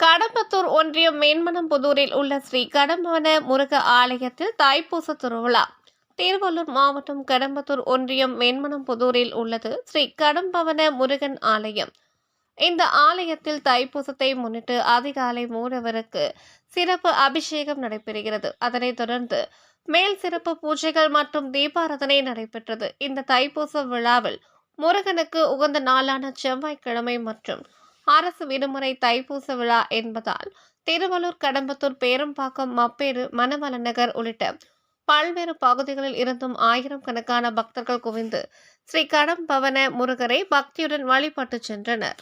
கடம்பத்தூர் ஒன்றியம் மேன்மனம்புதூரில் உள்ள ஸ்ரீ கடம்பவன முருக ஆலயத்தில் தைப்பூச திருவிழா. திருவள்ளூர் மாவட்டம் கடம்பத்தூர் ஒன்றியம் மேன்மனம்புதூரில் உள்ளது ஸ்ரீ கடம்பவன முருகன் ஆலயம். இந்த ஆலயத்தில் தைப்பூசத்தை முன்னிட்டு அதிகாலை மூலவருக்கு சிறப்பு அபிஷேகம் நடைபெறுகிறது. அதனைத் தொடர்ந்து மேல் சிறப்பு பூஜைகள் மற்றும் தீபாராதனை நடைபெற்றது. இந்த தைப்பூச விழாவில் முருகனுக்கு உகந்த நாளான செவ்வாய்க்கிழமை மற்றும் அரசு விடுமுறை தைப்பூச விழா என்பதால் திருவள்ளூர் கடம்பத்தூர் பேரம்பாக்கம் மப்பேறு மணவள நகர் உள்ளிட்ட பல்வேறு பகுதிகளில் இருந்தும் ஆயிரம் கணக்கான பக்தர்கள் குவிந்து ஸ்ரீ கடம்பவன முருகரை பக்தியுடன் வழிபட்டு சென்றனர்.